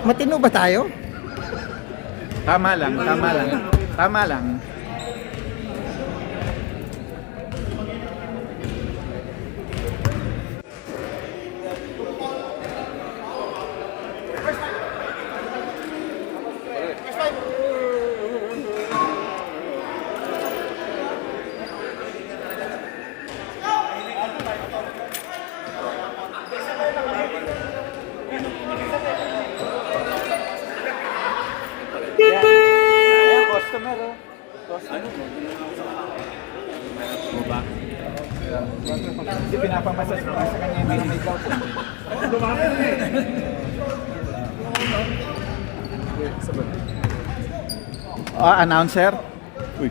Matino ba tayo? Tama lang, tama lang. Tama lang. Yan. Ayan, customer oh. Customer. Mo ba? Hindi pinapamasas mo sa kanya yung may gout. Announcer? Uy.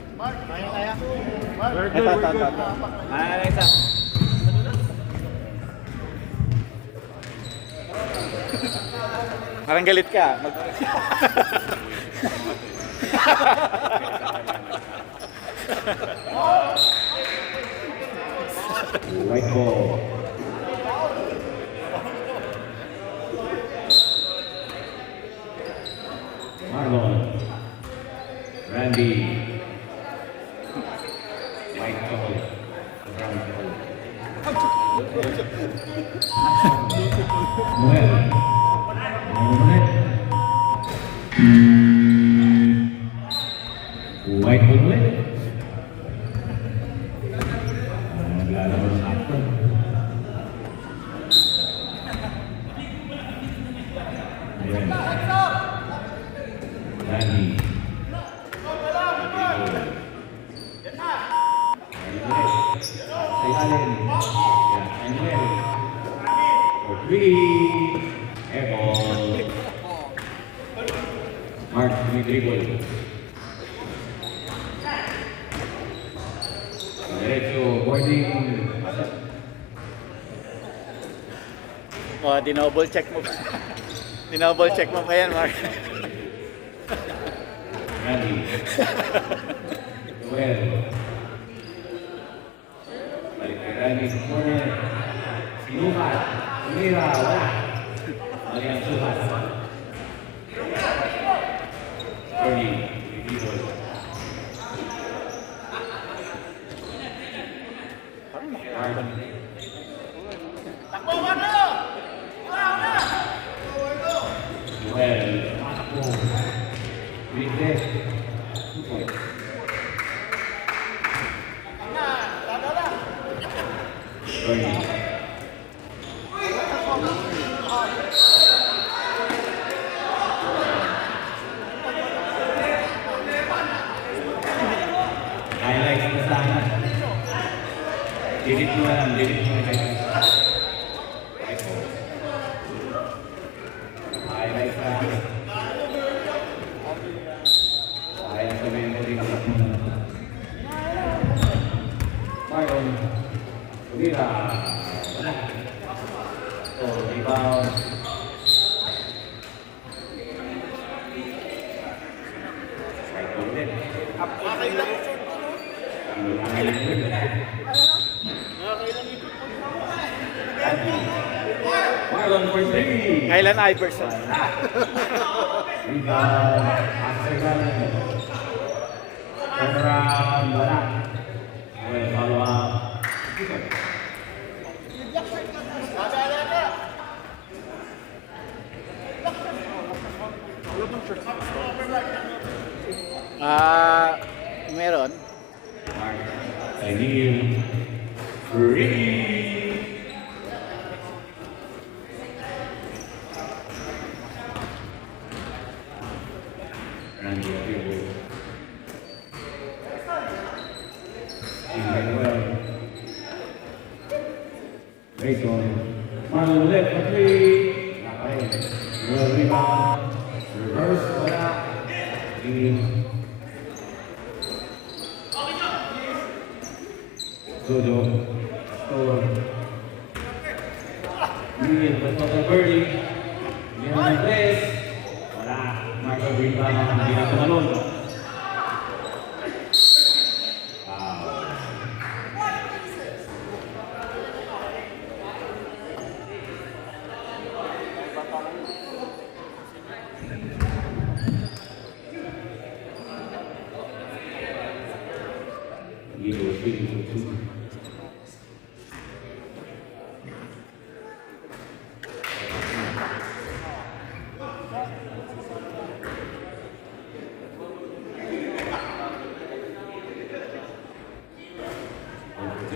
Ito. Ito. Parang galit ka. White ball. Marlon. Randy. White ball. Brown ball. Noel. Noel. White ball ulit. Naglalaro ng sakto. Ayan. Randy. Sa ilalim. Yan, Angel. For three. Ebol. Mark, dribble. Diretso, boarding. Oh, dinoble check mo pa. Dinoble check mo pa yan, Mark. Randy. Noel. Balik kay Randy sa corner. Sinukat. Sumira. Wala. Mali ang sukat. Ernie. Dribble. Noel. Takbo. Bilis. 2 points. Ernie. Highlights na sana. Delete mo na lang. Delete mo na lang. Highlights na. Sayang sabihin mo rin. Marlon. Tumira. Wala. So, rebound. Cycle ulit. Marlon for 3. Kailan Iverson? Rebound. Axel. Turn around. Wala. Well, follow up. Meron. I need free. Randy Abel. Emmanuel. Rayson. Marlon ulit for 3. Nakain. Well, rebound. Reverse. Wala. Jojo. Score. Miguel. Pasok birdie. Leon Andres. Wala. Marco rebound. Hindi na tumalon.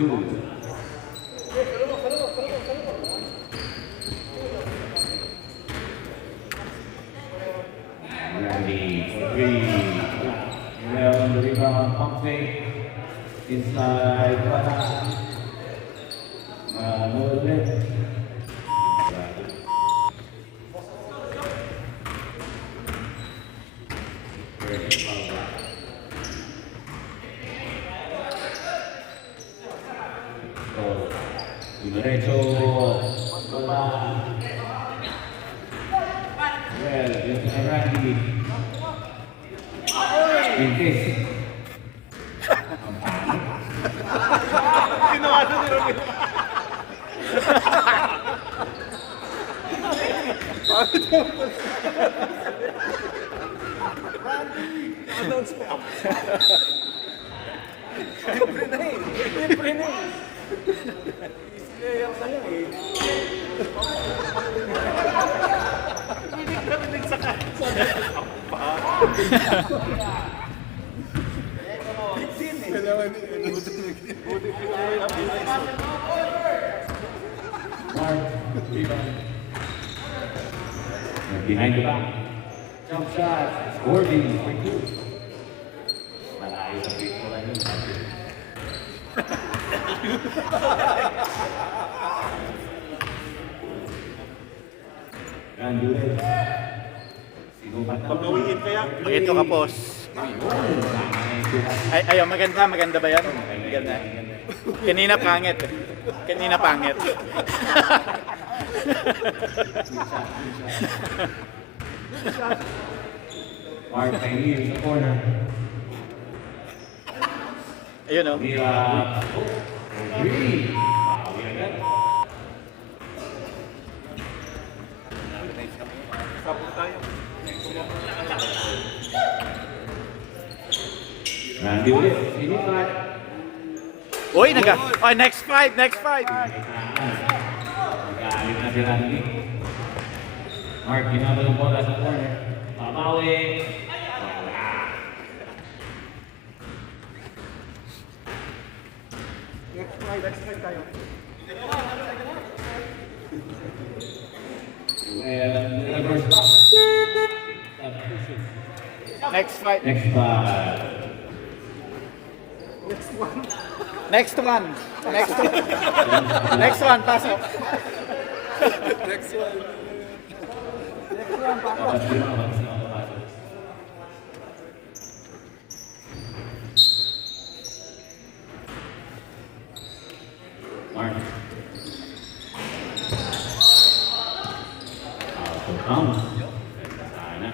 2. Randy for 3. Well, on the rebound, pump fake. Inside, wala. No ulit. Diretso, wala. Well, yung sa Randy. Vintis. Sinawado ni Romeo. Siyempre na eh. Siyempre na eh. Player na yan eh. Hindi kami nagsaka. Behind the back. Jump shot. Scoring for 2. Malayo sa free throw line yun. Ganduel. Sinupat na. Pagawin kaya. Maganda ka, boss. Ay, ayaw, maganda ba yan? Maganda. Kanina pangit. Kanina pangit. Mark Pioneer sa corner. Ayun o. Mira. 3. Bawi agad. Sabot tayo. Randy ulit. Sinukat. Uy, oh, next fight. Nag-aalit na si Randy. Mark, ginagawa ng bola sa corner. Papawi. Wala. Next fight tayo. Reverse back. Next fight. Next fight. Next one, pasok. Dapat di makapasok. Mark. Out of bounds. Sana.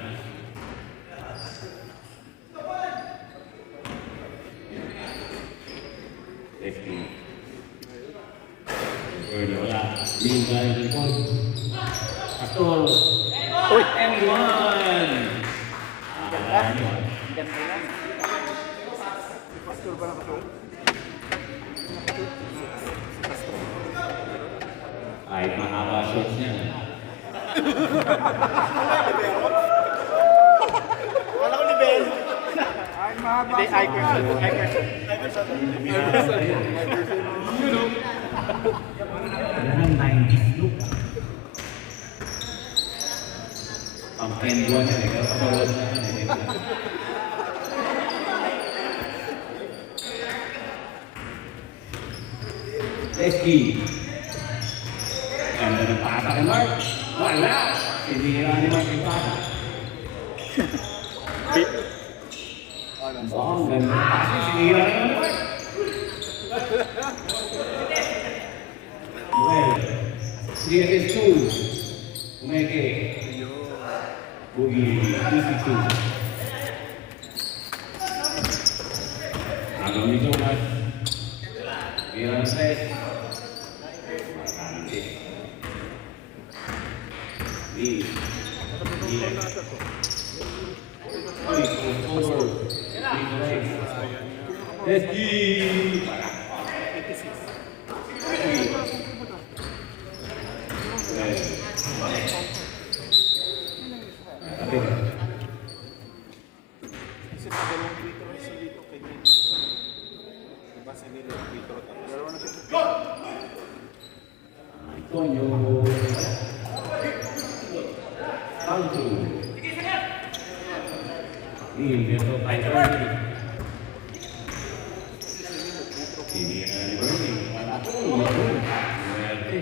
Safety. Pwede wala. Lingga ng likod. Pastor. Uy, Anyone. Anyone. ganda yan. Pastor ba na ito? Kahit mahaba shorts niya. Wala ko ni Ben. Ay, mahaba. Hindi, Iverson. Talagang 90s look. Ang pendulum niya eh. Kapag na yan eh. Lesky. Ganda ng pasa kay Mark. Wala. Sinira ni Mark yung pasa. Ang ganda ng pasa. Sinira ni Mark. Well, 3 against 2. Umeke. Boogie, easy 2. Agaw ni Jonas. Bira ng set. Markanti. Lee. Lee. Uy, forward. Lee to right. Lesky. Kasi sa dalawang free throw si Lito kay Nate. Diba si Lito free throw tapos? Dalawa na Foul 2. Neil, dito kay Bernie. Hindi na ni Bernie. Muerte.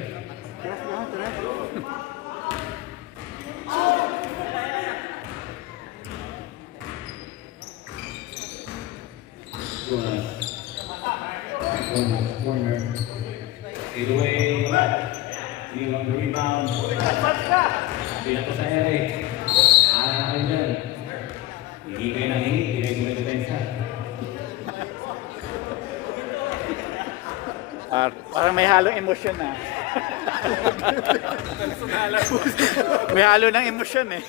Jonas. Corner. Fade away. Neil on the rebound. Pinako sa Eric. Kayo dyan. Hindi kayo nang hingi, hindi kayo depensa. Parang may halong emosyon na. May halo ng emosyon eh.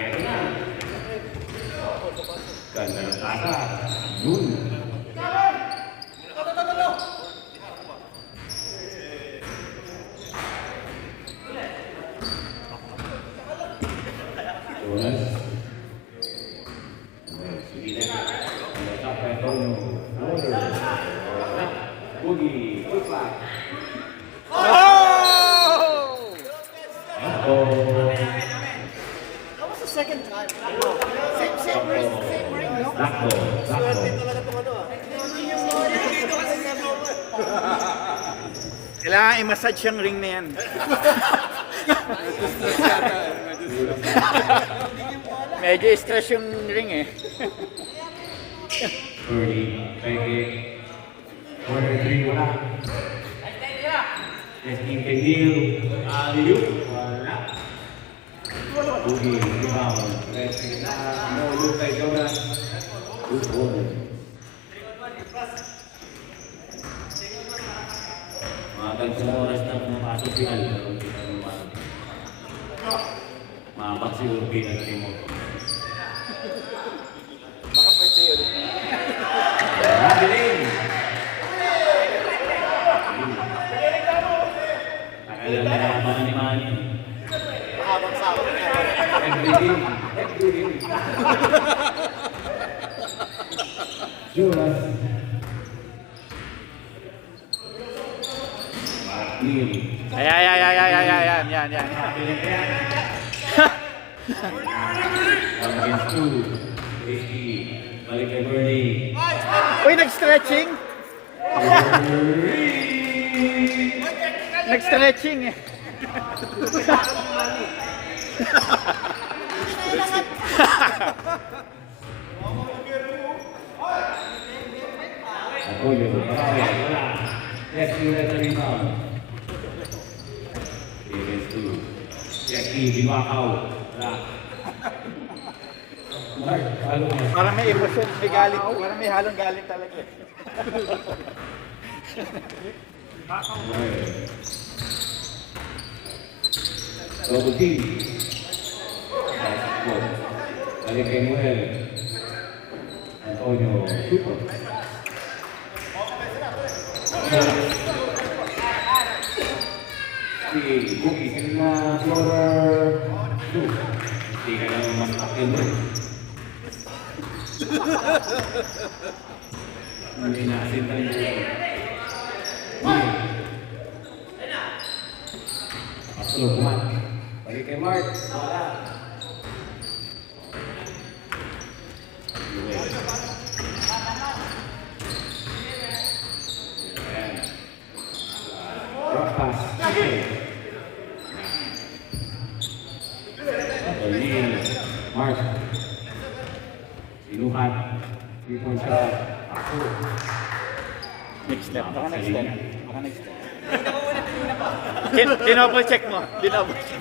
Eto na. Ganda ng tasa. Yun. Jonas. Sige na. Ang top kay Tono. Water. Boogie. Quick back. Oh! That was the second time. Same ring, no? Black ball. Black ball. Kailangan i-massage yung ring na yan. Medyo stress yung ring eh. Early. Peke. Corner 3 wala. Testing kay Neil. Aliyo. Wala. Boogie. Rebound. Testing na. No look kay Jonas. Good ball. Mga tagsang oras na pumapasok final. Maabak siguro pinag-team mo. Baka pwede yun. Magaling! Nakailan na naman ni Manny. Habang sa ako. Every game. Every game. Jonas. Neil. Ayan. One against two. Risky. Balik kay Bernie. Uy, nag-stretching! Nag-stretching eh. Ako yun. Wala. Yes, you let the rebound. Three against two. Jackie, Binwakaw. Wala. Mark, follow mo. Parang may emosyon, may galit. Parang may halong galit talaga eh. Double team. Balik kay Noel. Antonio. Super. Si Cookie sila floater. Hindi ka lang mas akin mo. Hindi naasin tayo. Pasulog Mark. Balik kay Mark. Wala. Drop pass. O'Neal. Mark. Sinukat. 3-point shot. Ako. Next step. Baka next step. Dinouble check mo. Dinouble check.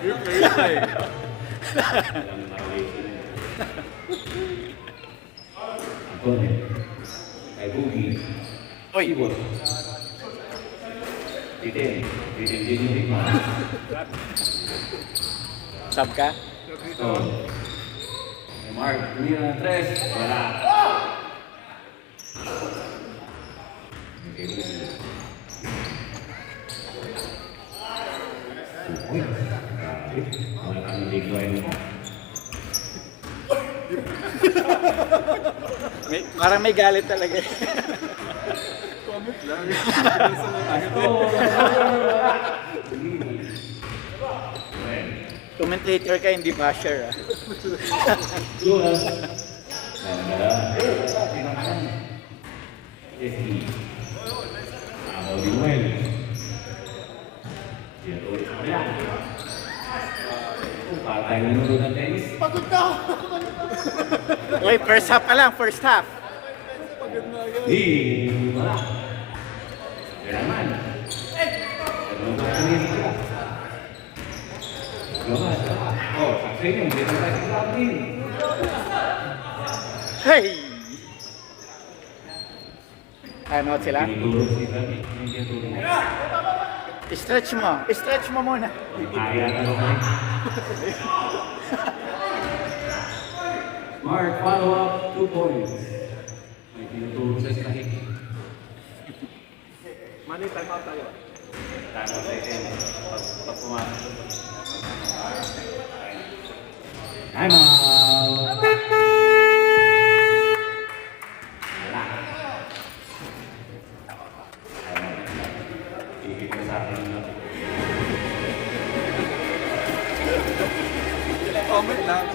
Antonio. Kay Boogie. Oy. Ibon. Titin din yung rebound. Sub ka? So, kay Mark, hindi na tres. Wala. Okay, Boogie. Uy, grabe. Wala kang ligloy mo. Parang may galit talaga. lang. Commentator ka, hindi basher ah. Lunas. SE. Manuel. Yan ulit. Patay na nuro ng tennis. Pagod na ako. Uy, first half pa lang, first half. Di, wala. Yan naman. Ganun ba ang siya? Lumas. Oh, saksay niyo, hindi naman tayo sa club din. Hey! Time out sila. Tinuturo si Gabi. Hindi tinuturo. Stretch mo muna. Kaya ka naman. Mark, follow up, 2 points. May tinuturo sa kahit. Mani, time out tayo. Time out second. Pag pumasok. Time out! Wala. Ikit na sa akin na. Comment lang.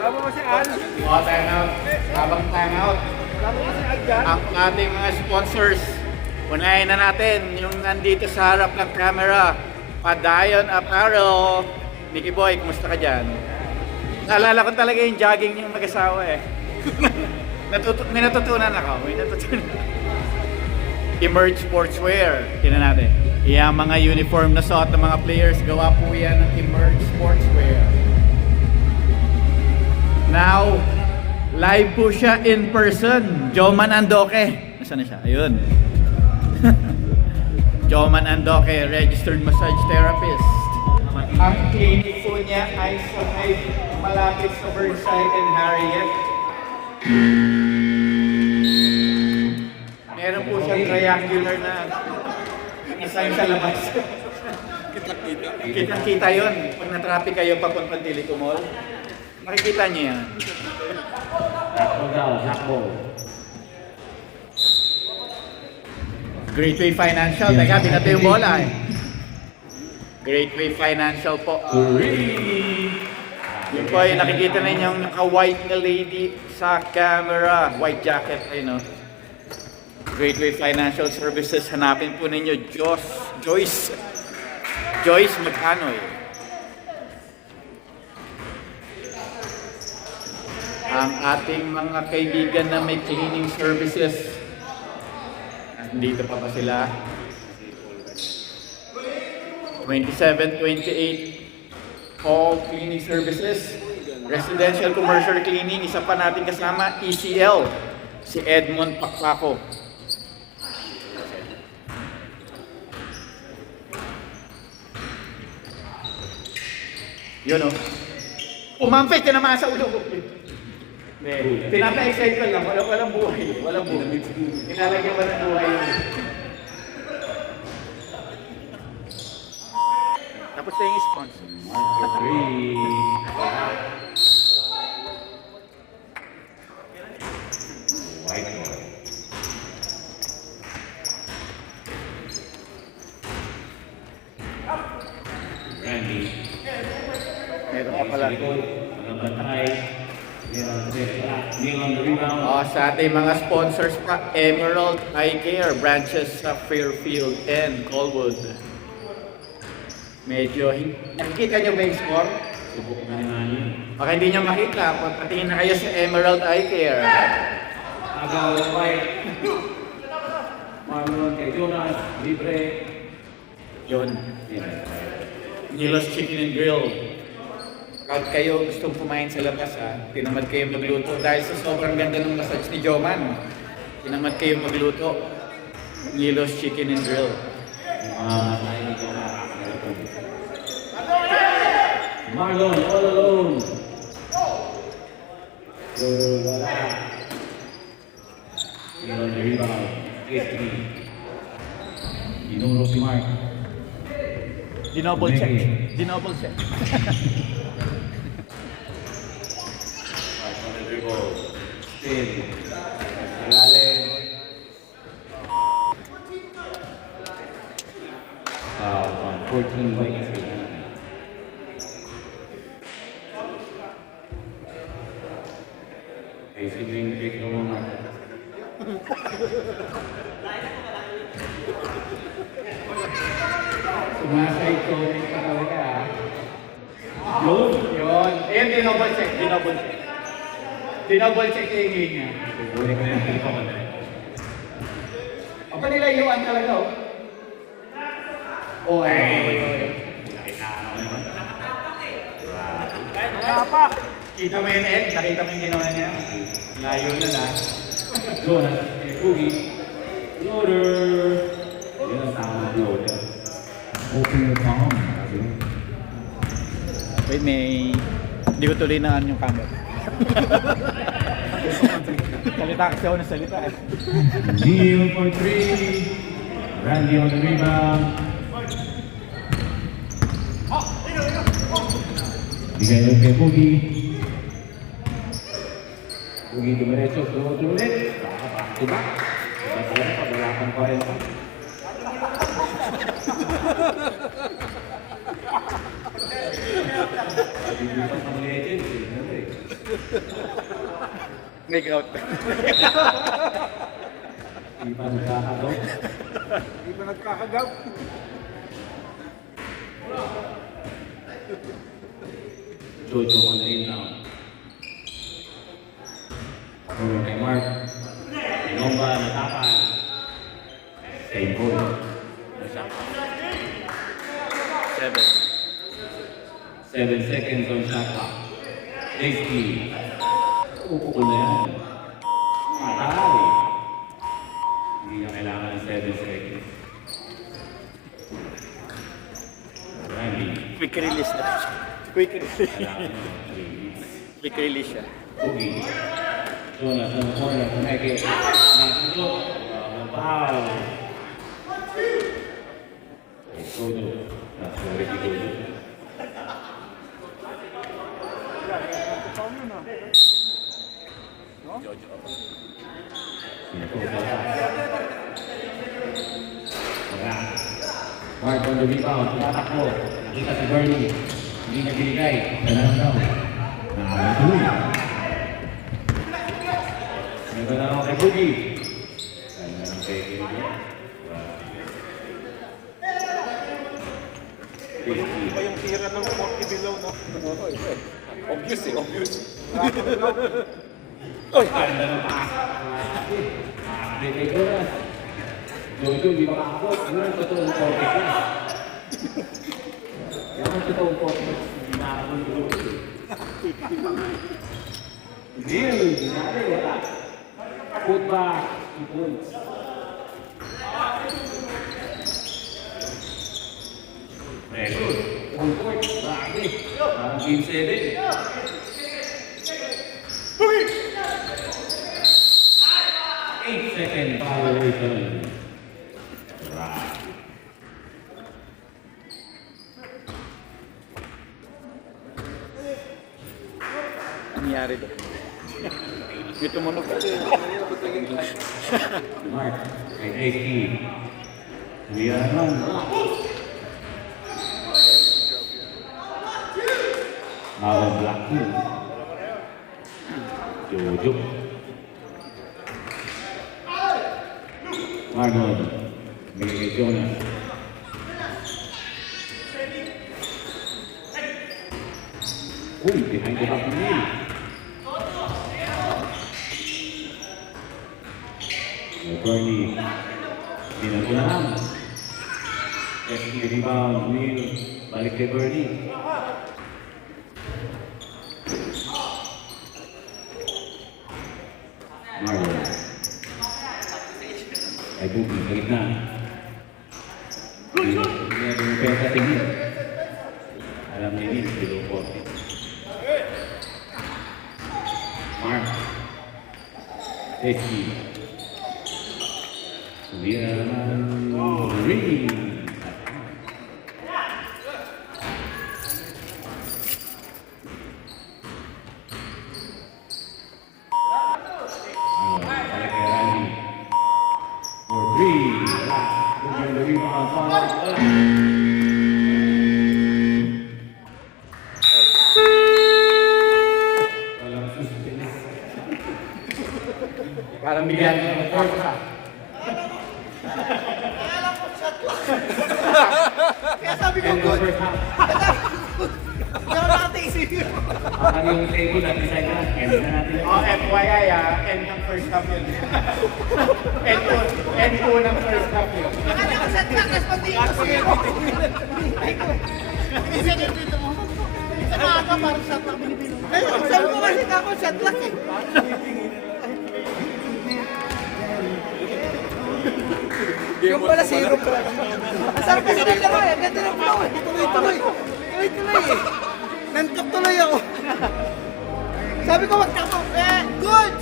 Labo mo si Al. Oh, time out. Habang time out. Labo mo si Al dyan. Ang ating mga sponsors, unahin na natin yung nandito sa harap ng camera. Padayon Apparel. Mickey Boy, kumusta ka dyan? Naalala ko talaga yung jogging yung mag-asawa eh. May natutunan ako. Emerge Sportswear. Tingnan natin. Yung mga uniform na suot ng mga players, gawa po yan ng Emerge Sportswear. Now, live po siya in person. Joman Andoke. Nasaan na siya? Ayun. Joman Andoke, registered massage therapist. Ang clinic po niya ay sa may malapit sa Burnside and Harriet. Meron po siyang triangular na design sa labas. Kitang-kita yun. Pag na-traffic kayo papuntang Tilico Mall, makikita niyo yan. Sakbo daw, sakbo. Greatway Financial. Teka, binato yung bola eh. Greatway Financial po. Yun po yung nakikita ninyo yung naka-white na lady sa camera. White jacket, ayun no. Greatway Financial Services. Hanapin po ninyo Joyce Magkanoy. Ang ating mga kaibigan na may cleaning services. Dito pa ba sila? 27-28 Hall Cleaning Services. Residential Commercial Cleaning. Isa pa natin kasama, ECL. Si Edmond Pakpako. Yun o. Umampit ka naman sa ulo ko. Pinapa-excite ko lang. Walang buhay. Walang buhay. Pinalagyan mo ng buhay yun. Tapos na yung sponsor. Mark 3. White boy. Randy. Meron pa pala. Ang bantay. Neil on the rebound. Sa ating mga sponsors pa, Emerald Eye Care, branches sa Fairfield and Colwood. Medyo, nakikita nyo ba yung score? Subok na naman. Baka hindi nyo makita, patingin na kayo sa Emerald Eye Care. Agaw, white. Marlon kay Jonas, libre. Yun. Nilo's Chicken and Grill. Kahit kayo gustong kumain sa labas tinamad kayo magluto. Dahil sa sobrang ganda ng massage ni Joman, tinamad kayo magluto. Nilo's Chicken and Grill. Marlon, all alone. Wala. Neil on the rebound. 8-3. Inuro si Mark. Dinoble check. Dinoble check. Mark on the dribble. Still. Ilalim. 14 by Cascade. Okay, sige yung break na mga. Sumasay ko ka talaga. Yun. Yun. Ayun, dinouble check. Dinouble check. Dinouble check yung game niya. Buli ko na yung pinito ko na. Apa nila iwan talaga, oh. Oh, ay. Kita mo yun, Ed? Nakita mo yung ginawa niya? Layo na na. Jonas, Boogie, Loader. Yun ang tamang loader. Open your palm. Wait, may... Hindi ko tuloy na yung camera. Salita kasi ako ng salita eh. Neil for 3. Randy on the rebound. Bigay lang kay Boogie. Boogie dumiretso, loader ulit. Baka back to back. Iba talaga pag wala kang 40. Pag-ibisan ng legend, Make out. Hindi pa nagkakagaw. Hindi pa nagkakagaw. Jojo on the inbound. Tulong kay Mark. Inomba, natapan. Same goal. 7 seconds on shot clock. Safety. Upukol na yan. Matay. Hindi na kailangan ng 7 seconds. Randy. Quick release na. Quick release. Kailangan ng 3. Quick release siya. Boogie. Jonas on the corner. Kumeke. Nasutok. Foul. Gojo. Nasulit si Gojo. Mark on the rebound. Tumatakbo. Nakita si Bernie. Hindi niya binigay. Kailangan daw. Nakakatuloy. Ito na ako kay Boogie. Kaya na lang kay Boogie. Iba yung tira ng 40 below, no? Obvious eh, obvious. Oy! Ganda ng pass. Kay Jonas. Jojo, di makakabot. Yun ang totoong 40 plus. Yun ang totoong 40 plus. Hindi nakakabot yung Jojo. Deal! Dinari, wala. Put back. 2 points. Very good. Full court. Grabe. Parang game 7. Boogie! 8-second violation. Right. Nangyari doon. May tumunog kasi. Mark, kay JT. We are run. Now black team. Jojo. Marlon. Bigay kay Jonas. Uy, behind the back nil. Bernie. Pinagunahan. SB rebound. Neil. Balik kay Bernie. Marlon. Ay Boogie, sa gitna. Hindi na dumipenta tingin. Alam niya yun, below 40. Mark. Tessie. Sumira naman. Ring. Balik kay Randy. For 3. Last. Boogie on the rebound. Foul. bigyan ng fourth half. Alam ko, shot lang. Kaya sabi ko, End of good. first half. Hindi ako nakatisip yun. Ang yung table at decide na. End na natin. Oh, FYI end ng first half yun. end po ng first half yun. Akala ko shot lang, tapos pati ko zero. Isa din dito mo. Sa maaga, parang shot lang binibino. Ay, sabi ko kasi ako, shot lang eh. Yung pala zero pala. Ang sarap kasi ng laro eh. Ganda ng flow eh. Tuloy-tuloy. Tuloy-tuloy eh. Nantok tuloy ako. Sabi ko, wag ako. Good!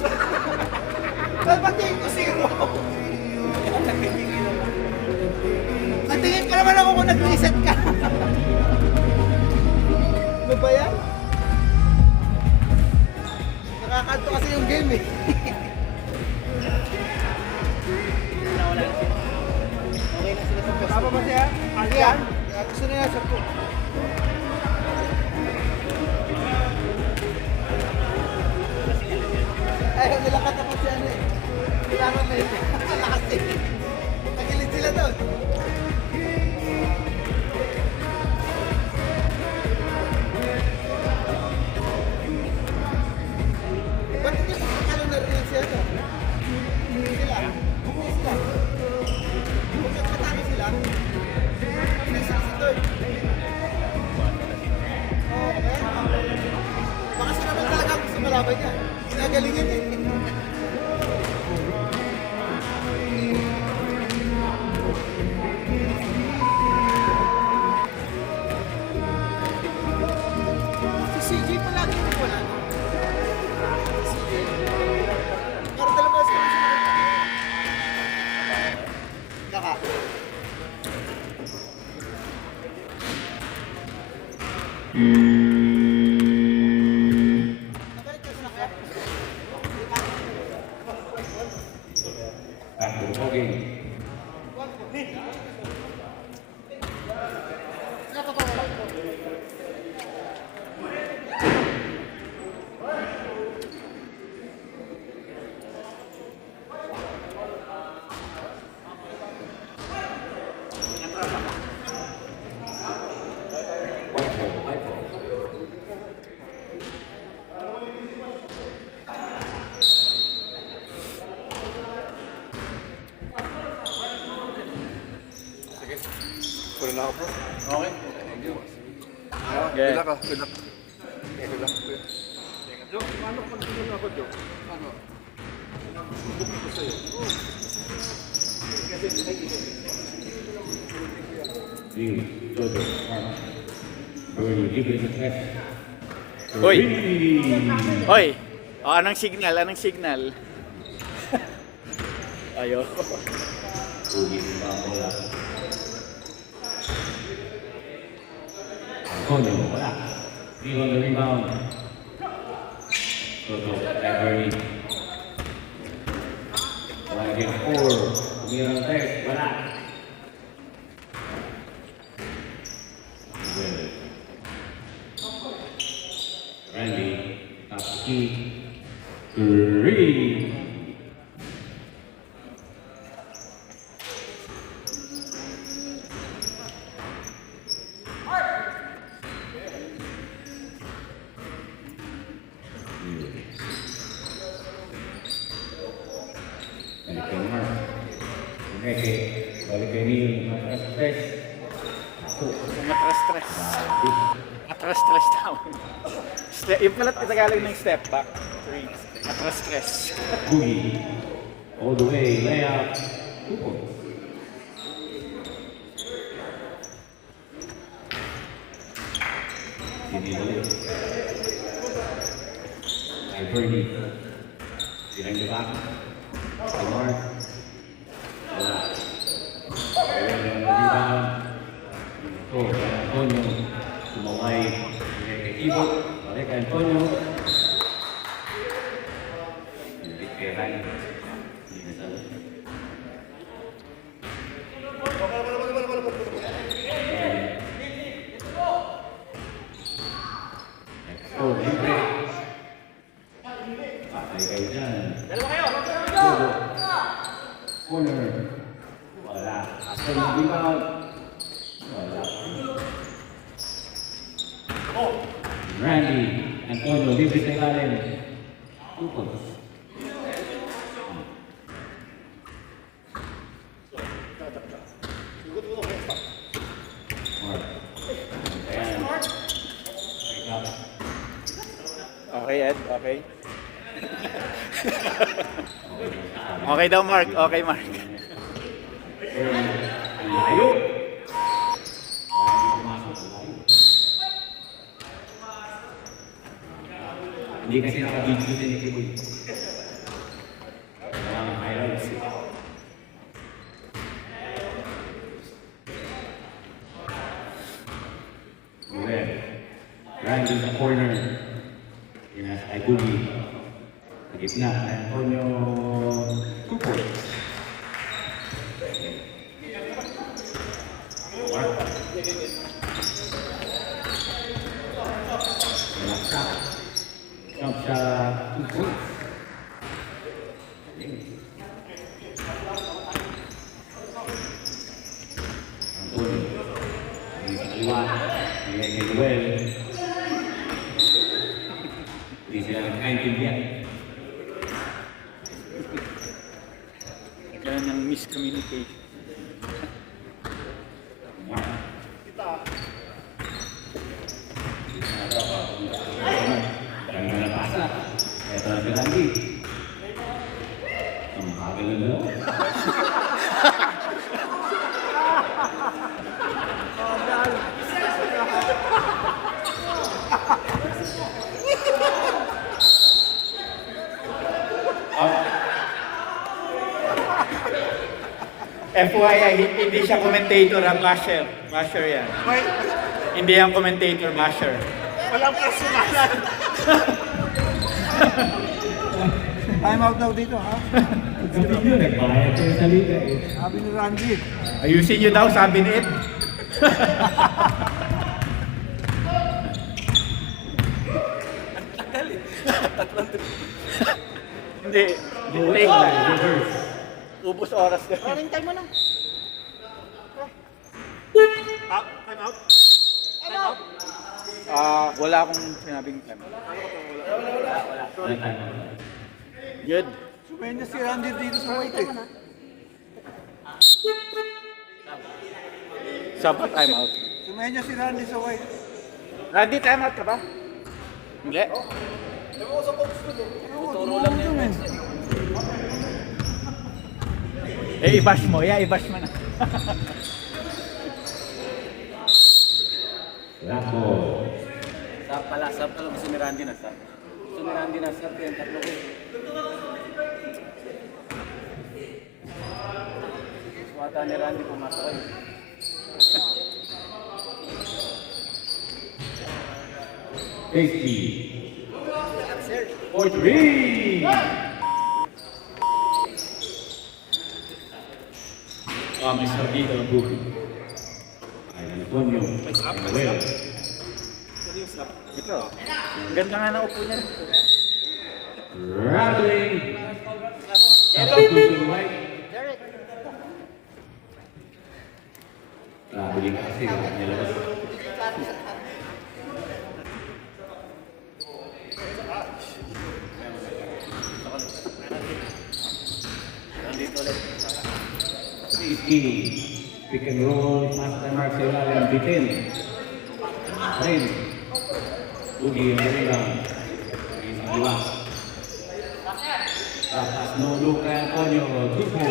Sabi pati ko zero. Natingin pa naman ako kung nag-reset ka. Ano ba yan? Nakakanto kasi yung game eh. Okay na sila sa pwesto. Tama ba siya? Yan. Gusto na yan sa po. Ayaw nila katapos yan eh. Kailangan na yun. Lakas eh. Nagilid sila doon. Ba't hindi mo kakalo na rin siya to? Hindi sila. Hindi sila. Kung nagpatalo sila, hindi sila sa third. Oo, okay. Baka sila naman talaga ang gusto malaban niya. Ginagalingan eh. Si CJ pa lagi mo wala. Si CJ. Pero talaga sa Naka. Nabalik ka sa kaya? Back to the ball game. White ball. Puro na ako, bro. Okay. Thank you. Yeah. Good luck, ah. Good luck. Good luck, kuya. Jo, paano kung tulungan ako, Jo? Ano? Bukit ko sa'yo. Lee, Jojo, Mark. Bernie, libre sa tres. Hoy! Bernie! Hoy! O, anong signal? Anong signal? Ayo. Ugi pa ang bola. Antonio, wala. Lee on the rebound. Jojo, kay Bernie. Wala game 4. Umiran ng tres, wala. Well, Randy, top key. Three. Balik kay Mark. Okay, balik kay Neil. Matras-tres. Ako. Matras-tres. Matras-tres down. Yung pala Tagalog ng step back. 3. Matras-tres. Boogie. All the way. Layup. 2 points. Hindi ulit. Kay Bernie. Silang diba? Kay Mark. Wala. Wala na rebound. Ito, kay Antonio. Sumaway. Kay Ibo. Balik kay Antonio. Balik kay Ryan. Hindi na sabi. Oh, libre. Patay kayo dyan. Dalawa kayo! Antonio, libre sa ilalim. 2 points. Mark. Ayan. Pick up. Okay, Ed. Okay. Okay daw, Mark. Okay, Mark. Ang layo. Hindi kasi nakabidyo din ni Kiboy. Ang highlights. Ruben. Randy sa corner. Inas ay Gugi. Sa gitna, Antonio Tupo. Mark. Malaksak. Jump shot, 2 points. Antonio. Hindi sa kaliwa. Hindi kay Noel. Hindi sila nagkaintindihan. Nagkaroon ng miscommunication. Mark. Dami na pasa. Ito na si Randy. Ang bagal na dalawa. FYI, hindi siya commentator, ang basher. Basher yan. May, Hindi ang commentator, basher. walang personalan. Time out daw dito, ha? Sabi nyo, nagbayad kayo sa liga eh. Sabi ni Randy. Ayusin nyo daw, sabi ni Ed. Hindi. Take lang. Reverse. Ubus oras na. Running time mo na. Time out. Wala akong sinabing time. Good. Sumenya si Randy dito sa white, eh. Sub time out. Sumenya si Randy sa white. Randy, time out ka ba? Hindi. Turo lang yan. I-bash mo. I-bash mo na. Lako. Sab pala kasi ni Randy na sab. So ni Randy na sab yung tatlo ko. Suwata ni Randy pumasok ay. Tasty. 4-3. May sabihin ang buhay. Ay, Antonio. Noel. Ito. Ang ganda nga na upo niya. Rattling. Substitution right. Rattling kasi. Nilabas. Tasty. Pick and roll. Master Mark sa ilalim. Bitin. Rin. Ugi ang rebound. Sa kaliwa. Tapos nulo kay Antonio. Tupo.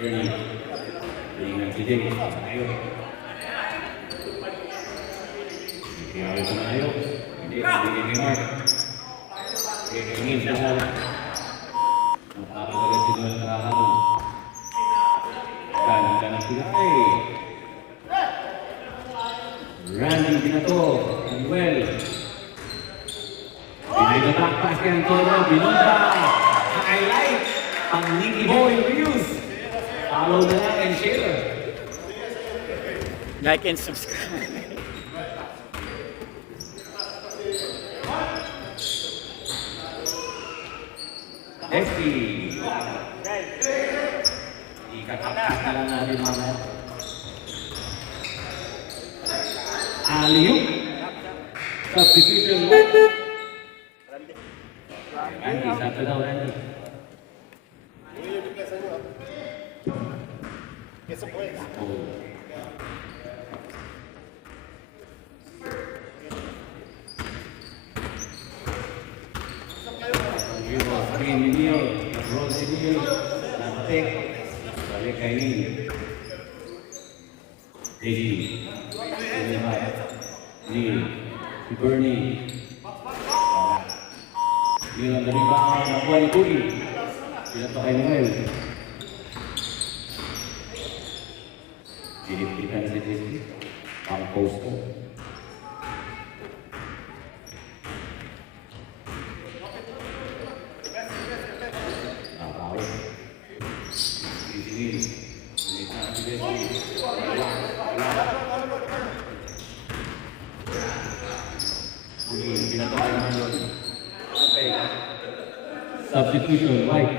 Ernie. Tingnan si Jake. Ayun. Kaya ito na ayun. Hindi kay Mark. Kaya sa lahat. Napakalaga si Noel kahapon. Ganda ng pinakay. Randy Binato. Manuel. Pinay na backpass kay Antonio. Binonda. Highlight. Ang Nicky Boy Reels. Follow na lang and share. Like and subscribe. Nesty. din mamaya. Alley-oop. Substitution. Randy, satu daw Randy. Oh. Screen Neil, roll si Neil, natik, balik kay Neil. Daisy, Neil, si Bernie. Neil ang rebound, nakuha ni Cookie. Pinato kay Noel. Dinipitan si Daisy, ang post ko. Substitution, Mike.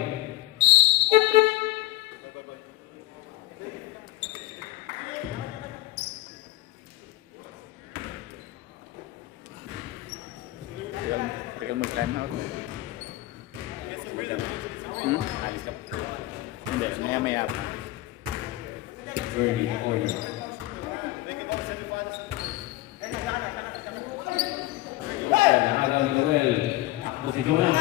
Tagal mag-time out. Alis ka pa. Hindi, maya-maya pa. Bernie, corner. Nakagaw ni Noel. Takbo si Jonas.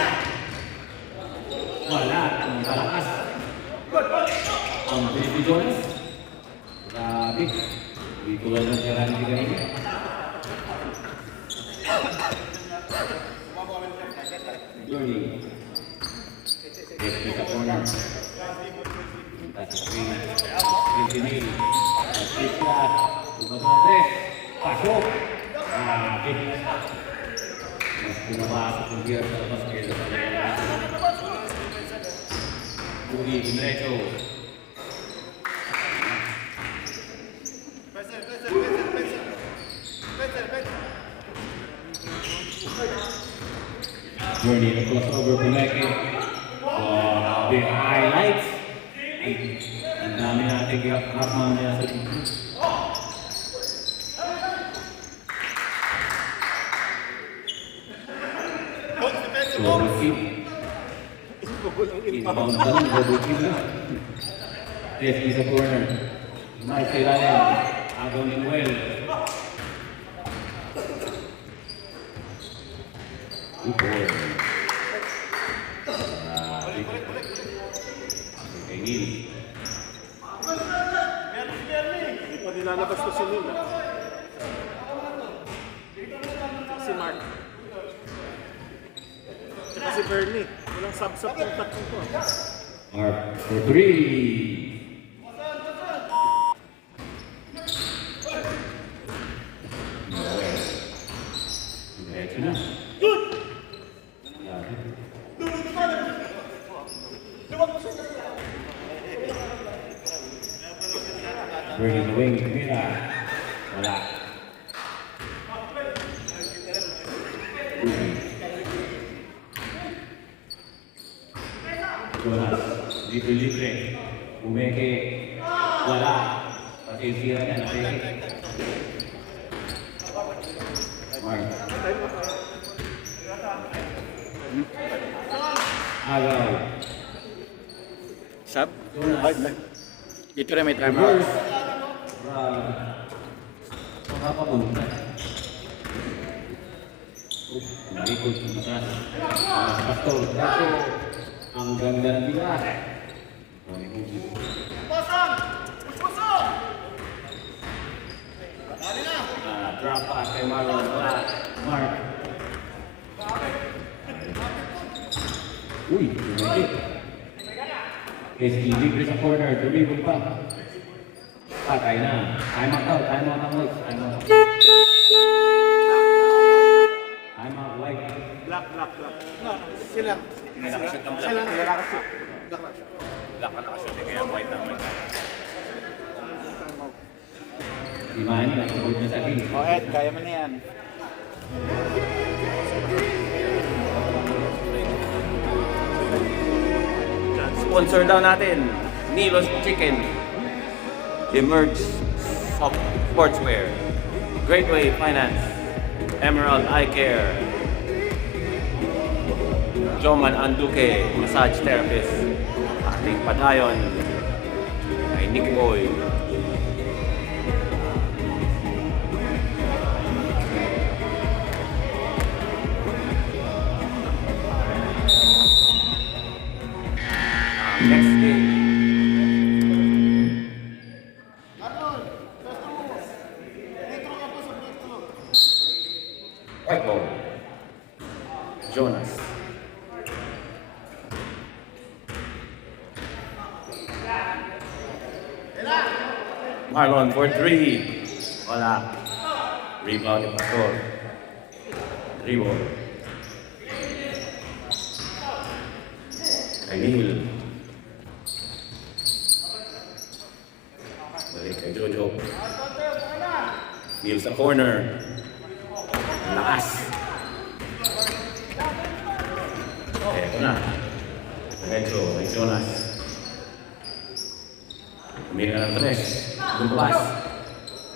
Wala, ang palakas. Ang bilis ni Jonas. Grabe. Hindi tulad ng Randy kanina. Bernie. Bernie sa corner. Touch screen. Screen. Screen siya. Tumas na 3. Pasok. Grabe. Mas pumapasok ng gear sa basket. Uri, diretso. Bernie, the crossover Pumeke. Big highlights. Ang dami natin half mamaya sa dito. Double kick. Inbound pa lang, double kick na. Tesky sa corner. Mark sa ilalim. Agaw ni Noel. Good boy. Kay Neil. Hindi pa nilalabas ko si Neil. Si Mark. Tsaka si Bernie. Walang sub-sub ng tatlong ko. Mark for 3. Diretso na. Bernie the wing, Mira. Wala. Jonas, libre. Umeke. Wala. Pati yung sira niya, napeke. Mark. Agaw. Sub? Jonas. Dito rin may time out. Reverse. Makapapunta. Nalikod sa matas. Pastor, dito. Ang ganda nila. Drop pass kay Marlon. Mark. Uy, tumigit. SG libre sa corner. Dribble pa. Patay na. Time out out. Time out ang White. Time out. Time out White. Black. No, sila. May nakashoot ng Sila black. na nakakashoot. Black na nakashoot eh, kaya white ang white. Si Manny, nagsagot na sa akin. O Ed, kaya mo na yan. Sponsor daw natin, Nilo's Chicken. Emerge Sportswear, Greatway Finance, Emerald Eye Care, Joman Anduke, Massage Therapist, ating padayon kay Nick Boy. Next game. White ball. Jonas. Marlon for three. Wala. Rebound ni Pastor. Dribble. Kay Neil. Balik kay Jojo. Neil sa corner. Lakas. Eto na. Diretso kay Jonas. Huminga ng tres. Lumabas.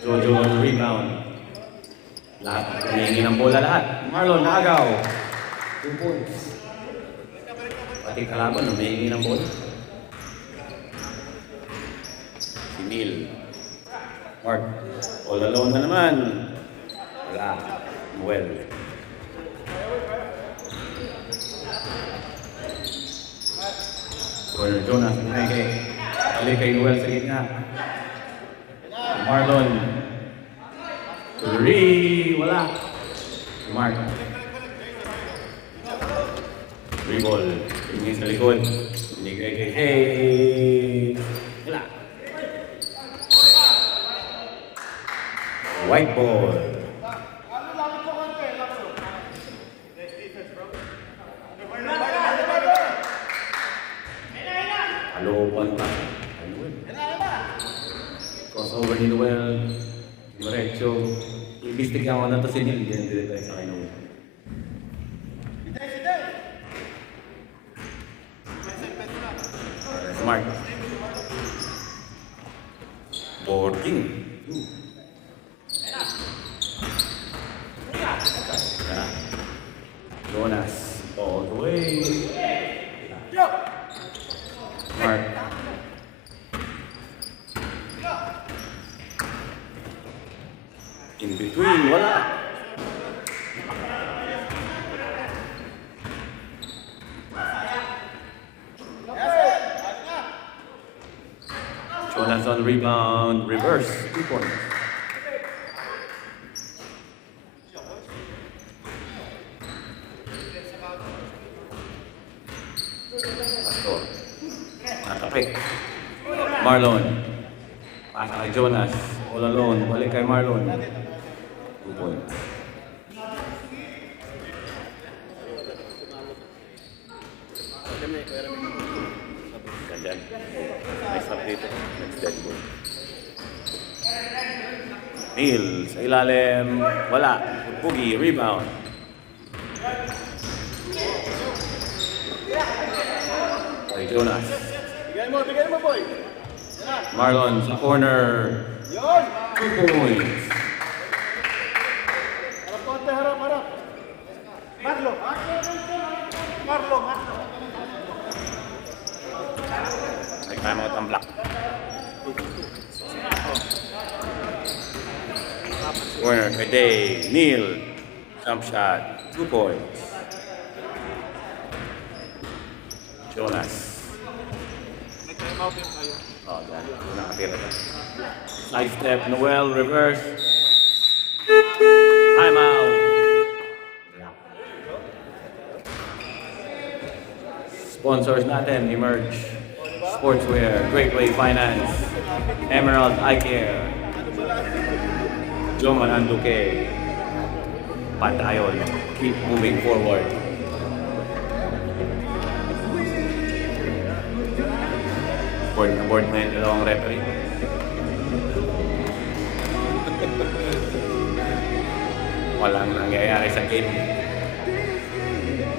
Jojo on rebound. Lahat. Humingi ng bola lahat. Marlon Nagaw. 2 points. Pati kalaban, humingi ng bola. Si Neil. Mark. All alone na naman. Wala. Well. Corner Jonas. Balik kay Noel sa gitna. Marlon. 3. Wala. Mark. Dribble. Tingin sa likod. Hindi kay Hey. Wala. White ball. Alopan pa. Crossover ni Noel. Diretso. Ibistigyan ko na ito si Neil. Diyan dito sa kay Noel. Smart. Boarding. Jonas. All the way. Smart. In between, wala. Jonas on rebound, reverse, 2 points. Pastor. Natapik. Marlon. Pasa kay Jonas. All alone. Balik kay Marlon. 2 points. Ganyan. May stop dito. Next dead ball. Neil sa ilalim. Wala. Pugi. Rebound. Kay Jonas. Bigay mo, boy. Marlon sa corner. 2 points. Harap konti, harap. Marlo. Ay, kaya mga tamblak. Corner kay Day. Neil. Jump shot. 2 points. Jonas. May time out yun tayo. Oh, dyan. Nakatira ka. Side step. Noel. Reverse. Time out. Sponsors natin. Emerge Sportswear. Greatway Finance. Emerald Eye Care. Joman Anduke. Patayon. Keep moving forward. Board na board na yung dalawang referee. Walang nangyayari sa game.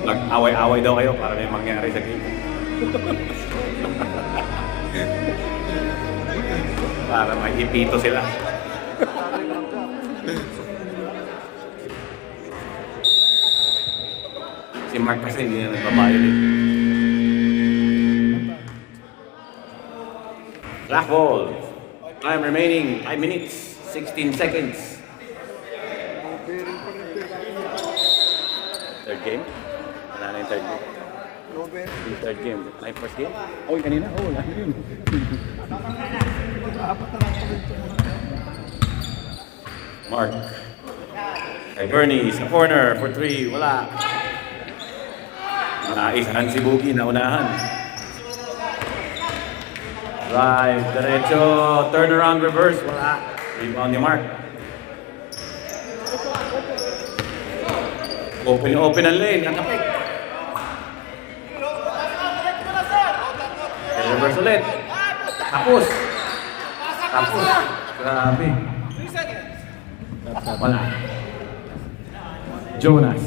Mag-away-away daw kayo para may mangyari sa game. Para mag-ipito sila. Si Mark kasi hindi na nagbabayad eh. Black ball. Time remaining 5 minutes, 16 seconds. Third game? Wala na yung third game. Yung third game. Like first game? Oh, kanina? Oh, wala na yun. Mark. Kay Bernie sa corner for 3. Wala. Naisahan si Boogie na unahan. Drive, derecho, turn around, reverse, wala. Rebound ni Mark. Open ang lane, nakapik. Reverse ulit. Tapos. Grabe. Wala. Jonas.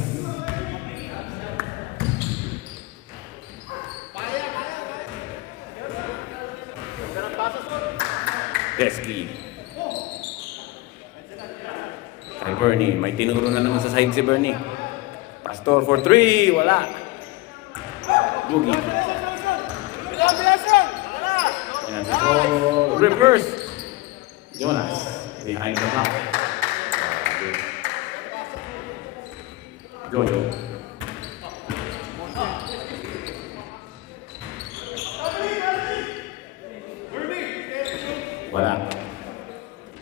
Desky. Kay Bernie, may tinuro na naman sa side si Bernie. Pastor for 3, wala. Boogie. Ayan, so, reverse. Jonas, behind the back. Jojo. Wala.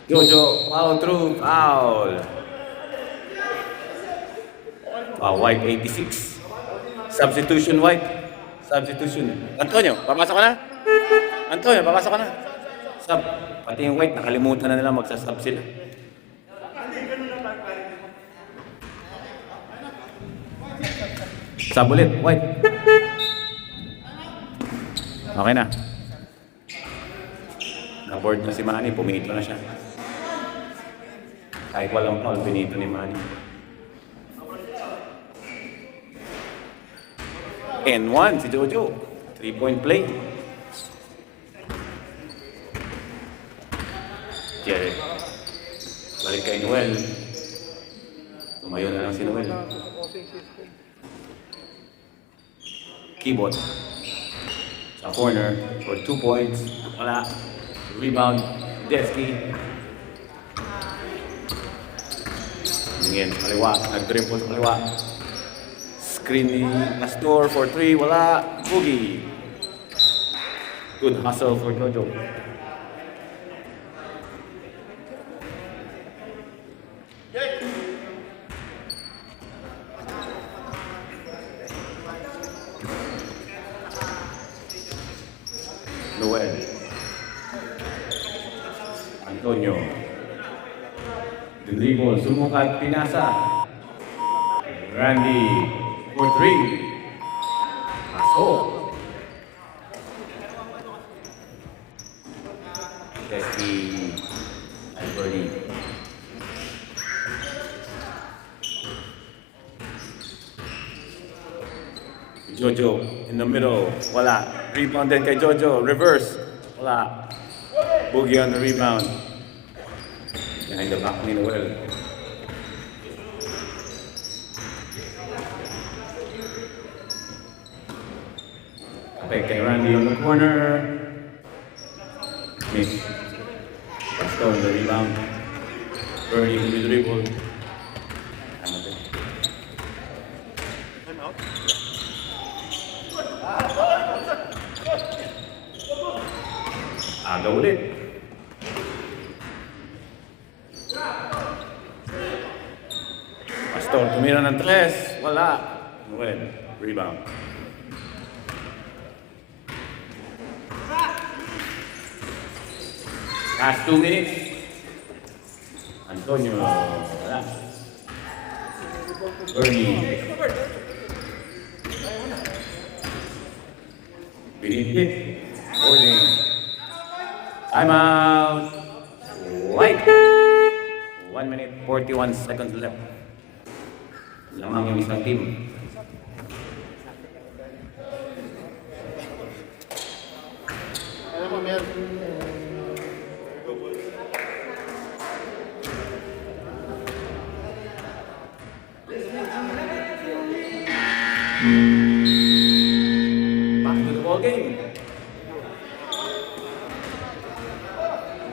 Jojo, foul through, foul. White 86. Substitution White. Substitution. Antonio, papasok ka na? Antonio, papasok ka na? Sub. Pati yung White, nakalimutan na nila magsasub sila. Sub ulit, White. Okay na. Na-board na si Manny, pumito na siya. Kahit walang foul, pinito ni Manny. N1 si Jojo. 3-point play. Jerry. Balik kay Noel. Tumayo na lang si Noel. Keyboard. Sa corner for 2 points. Wala. Rebound. Desky. Tingin sa kaliwa. Nag-dribble sa kaliwa. Screen ni Pastor for 3. Wala. Boogie. Good hustle for Jojo. Noel. Antonio. Dribble, sumukat, pinasa. Randy for 3. Pasok. Desky. Bernie. Jojo in the middle. Wala. Rebound din kay Jojo. Reverse. Wala. Boogie on the rebound. Behind the back ni Noel. Okay, kay Randy on the corner. Miss. Pastor on the rebound. Bernie with the dribble. Aga ulit. Pastor, tumira ng 3. Wala. Noel, rebound. Last 2 minutes. Antonio, wala. Bernie. Binigit. Holding. Time out. White. 1 minute 41 seconds left. Lamang yung isang team. Alam mo, meron Back to the ball game.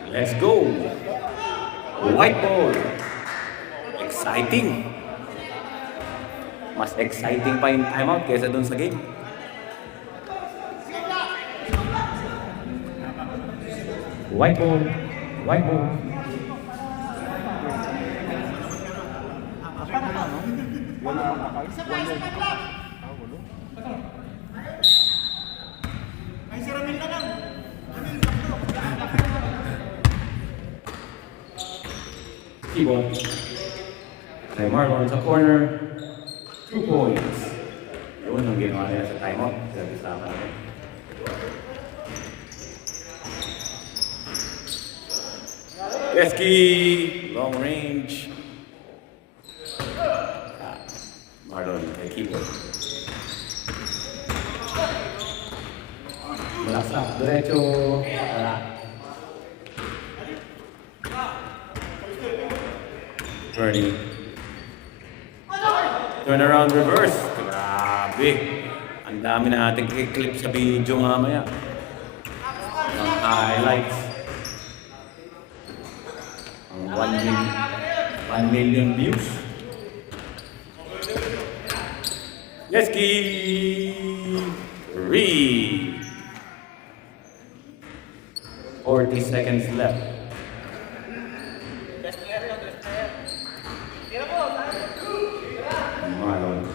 Let's go. White ball. Exciting. Mas exciting pa yung timeout kaysa dun sa game. White ball. White ball. Keyboard. Kay Marlon sa corner. 2 points. Yun ang ginawa nila sa timeout. Sabi sa akin. Eski, long range. Marlon, kay keyboard. Malaksak, diretso. Wala. Bernie. Turn around reverse. Grabe. Ang dami na nating i-clip sa video mamaya. Ang highlights. Ang 1 million views. Leski! 3. 40 seconds left. Marlon.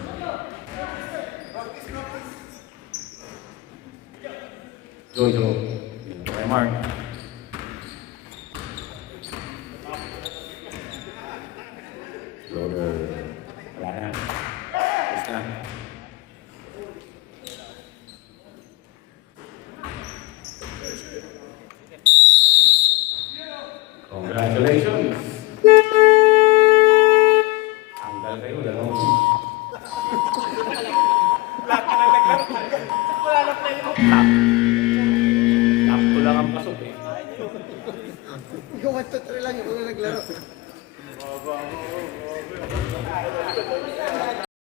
Jojo. Kay Mark. Loader. Wala na. Tapos na. Congratulations! Tanggal kayo, dalawang team. Tapos lang ang pasok eh. Yung 1, 2, 3 lang yung una naglaro.